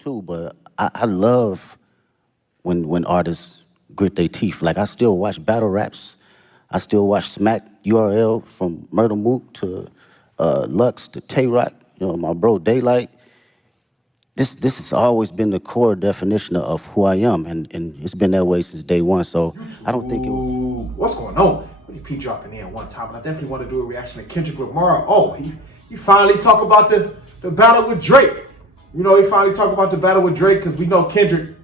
too, but I love when artists grit their teeth. Like I still watch battle raps. I still watch Smack URL from Murder Mook to Lux to Tay Rock, my bro Daylight. This has always been the core definition of who I am, and it's been that way since day one. So I don't think it was. Ooh, what's going on? WittyP dropping in one time, and I definitely want to do a reaction to Kendrick Lamar. Oh, he finally talked about the battle with Drake. He finally talked about the battle with Drake because we know Kendrick,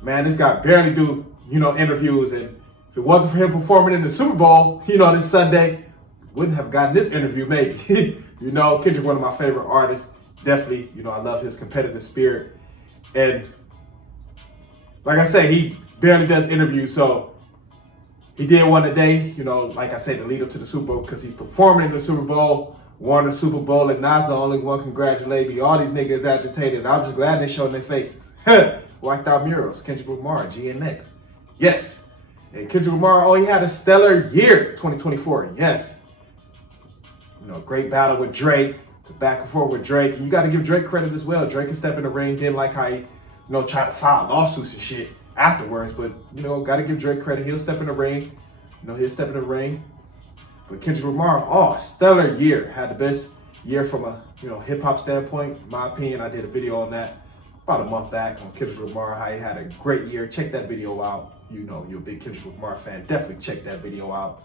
man, this guy barely do, interviews. And if it wasn't for him performing in the Super Bowl, this Sunday, wouldn't have gotten this interview maybe. Kendrick, one of my favorite artists. Definitely, I love his competitive spirit. And like I say, he barely does interviews. So he did one today, like I say, the lead up to the Super Bowl because he's performing in the Super Bowl, won the Super Bowl, and Nas the only one congratulating me. All these niggas agitated. I'm just glad they're showing their faces. Wiped out murals. Kendrick Lamar, GNX. Yes. And Kendrick Lamar, he had a stellar year, 2024. Yes. Great battle with Drake. Back and forth with Drake. And you got to give Drake credit as well. Drake can step in the ring, didn't like how he, tried to file lawsuits and shit afterwards. But, got to give Drake credit. He'll step in the ring. He'll step in the ring. But Kendrick Lamar, stellar year. Had the best year from a, hip-hop standpoint. In my opinion, I did a video on that about a month back on Kendrick Lamar, how he had a great year. Check that video out. You're a big Kendrick Lamar fan. Definitely check that video out.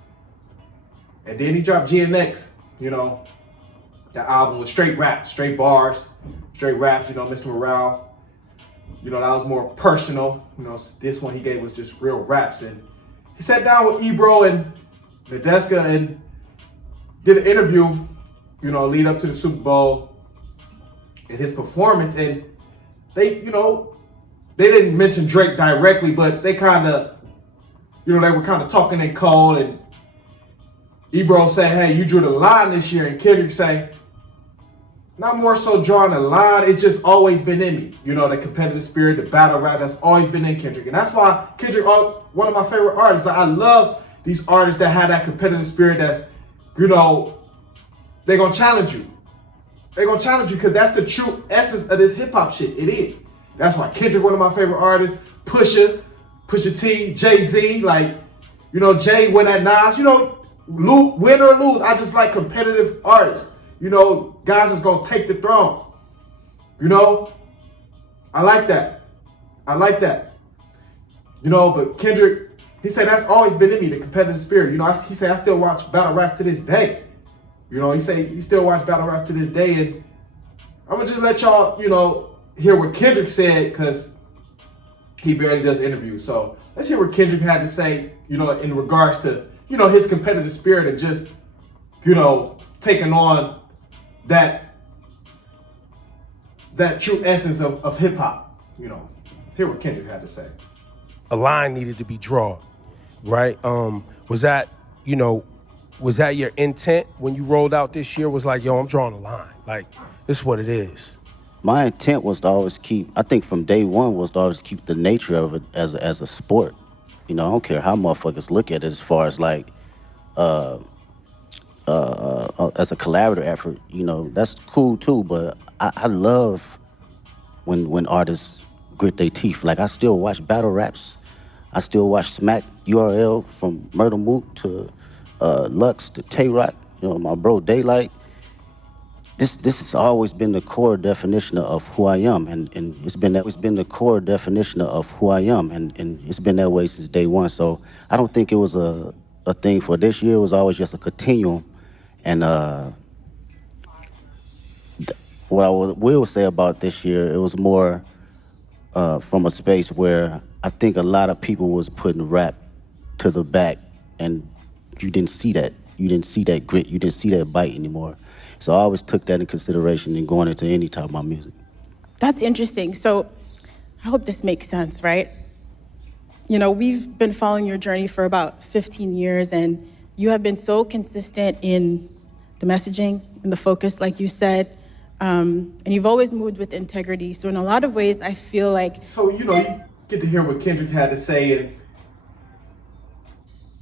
And then he dropped GNX, The album was straight rap, straight bars, straight raps, Mr. Morale. That was more personal. This one he gave was just real raps. And he sat down with Ebro and Nadeska and did an interview, lead up to the Super Bowl and his performance. And they, they didn't mention Drake directly, but they kind of, they were kind of talking in code. And Ebro said, hey, you drew the line this year. And Kendrick say, not more so drawing a line, it's just always been in me. The competitive spirit, the battle rap, that's always been in Kendrick. And that's why Kendrick, one of my favorite artists. Like, I love these artists that have that competitive spirit that's, they're going to challenge you. They're going to challenge you because that's the true essence of this hip-hop shit. It is. That's why Kendrick, one of my favorite artists. Pusha T, Jay-Z, Jay win at Nas. Win or lose, I just like competitive artists. Guys is going to take the throne. I like that. But Kendrick, he said that's always been in me, the competitive spirit. He said I still watch battle rap to this day. He said he still watch battle rap to this day. And I'm going to just let y'all, hear what Kendrick said because he barely does interviews. So let's hear what Kendrick had to say, in regards to, his competitive spirit and just, taking on that true essence of hip hop. Hear what Kendrick had to say. A line needed to be drawn, right? Was that your intent when you rolled out this year? Was like, yo, I'm drawing a line. Like, this is what it is. My intent was to always keep. I think from day one was to always keep the nature of it as a sport. I don't care how motherfuckers look at it as far as like. As a collaborative effort, that's cool too. But I love when artists grit their teeth. Like I still watch battle raps. I still watch Smack URL from Murder Mook to Lux to Tay Rock. My bro Daylight. This has always been the core definition of who I am, and it's been the core definition of who I am, and it's been that way since day one. So I don't think it was a thing for this year. It was always just a continuum. And what I will say about this year, it was more from a space where I think a lot of people was putting rap to the back, and you didn't see that. You didn't see that grit. You didn't see that bite anymore. So I always took that in consideration in going into any type of my music. That's interesting. So I hope this makes sense, right? We've been following your journey for about 15 years, and you have been so consistent in the messaging and the focus, like you said, and you've always moved with integrity. So in a lot of ways, I feel like... So, you get to hear what Kendrick had to say, and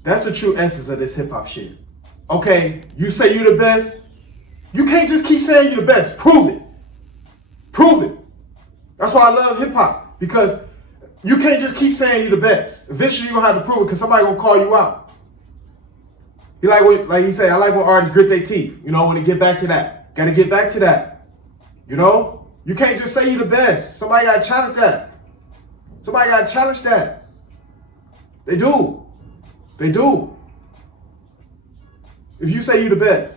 that's the true essence of this hip-hop shit. Okay, you say you the best, you can't just keep saying you the best. Prove it. Prove it. That's why I love hip hop, because you can't just keep saying you're the best. Eventually you're gonna have to prove it, because somebody gonna call you out. You like he say, I like when artists grit their teeth. You know, when they get back to that. Gotta get back to that. You know? You can't just say you're the best. Somebody gotta challenge that. Somebody gotta challenge that. They do. They do. If you say you're the best,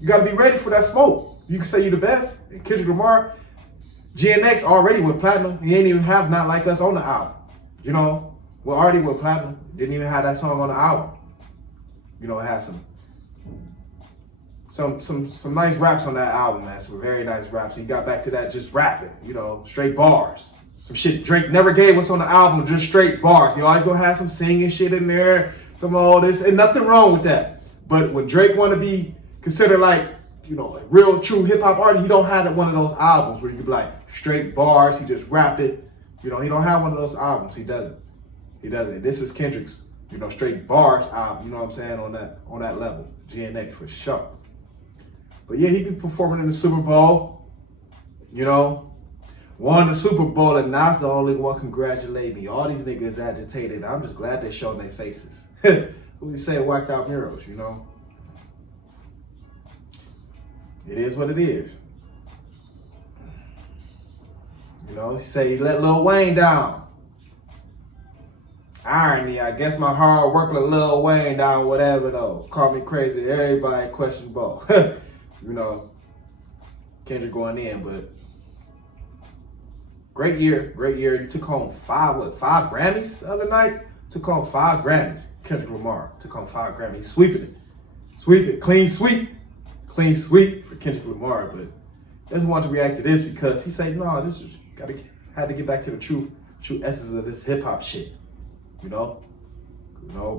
you gotta be ready for that smoke. You can say you're the best. And Kendrick Lamar, GNX already went platinum. He ain't even have Not Like Us on the album. You know, well, already went platinum. Didn't even have that song on the album. You know, it has some nice raps on that album, man. Some very nice raps. He got back to that just rapping, you know, straight bars. Some shit Drake never gave us on the album, just straight bars. He always gonna have some singing shit in there, some all this, and nothing wrong with that. But when Drake wanna be considered like, you know, a real true hip hop artist, he don't have one of those albums where you be like straight bars, he just rap it. You know, he don't have one of those albums. He doesn't. He doesn't. This is Kendrick's, you know, straight bars album, you know what I'm saying, on that level. GNX for sure. But yeah, he been performing in the Super Bowl, you know, won the Super Bowl, and Nas the only one congratulating me. All these niggas agitated. I'm just glad they showed their faces. What you say, whacked out murals, you know? It is what it is. You know, he say he let Lil Wayne down. Irony, I guess my hard work let Lil Wayne down, whatever though. Call me crazy, everybody questionable. You know, Kendrick going in, but great year. He took home five Grammys the other night? Took home 5 Grammys. Kendrick Lamar took home 5 Grammys. He's sweeping it. Sweep it, clean sweep. Clean sweep for Kendrick Lamar, but I just wanted to react to this because he said, no, this is had to get back to the true essence of this hip hop shit. You know,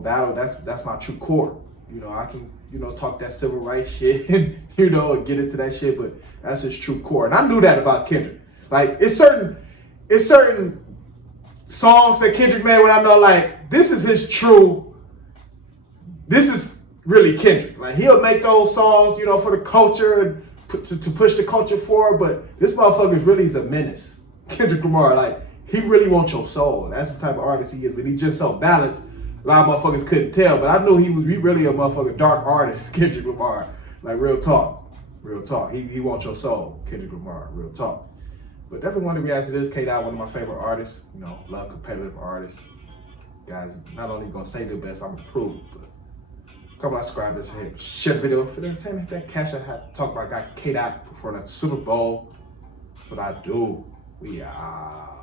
battle, that's my true core. You know, I can, you know, talk that civil rights shit and, you know, and get into that shit, but that's his true core. And I knew that about Kendrick. Like, it's certain songs that Kendrick made when I know, like, this is really Kendrick. Like, he'll make those songs, you know, for the culture and to push the culture forward, but this motherfucker really is a menace. Kendrick Lamar, like, he really wants your soul. That's the type of artist he is, but he's just so balanced. A lot of motherfuckers couldn't tell, but I knew he really a motherfucker dark artist, Kendrick Lamar. Like, real talk. Real talk. He wants your soul, Kendrick Lamar. Real talk. But definitely want to react to this. K-Dot, one of my favorite artists. You know, love competitive artists. Guys, not only gonna say the best, I'm gonna prove it, but come on, subscribe this video. Share the video for the entertainment. That cash I had to talk about. I got K-Dot performing at the Super Bowl. That's what I do. We are.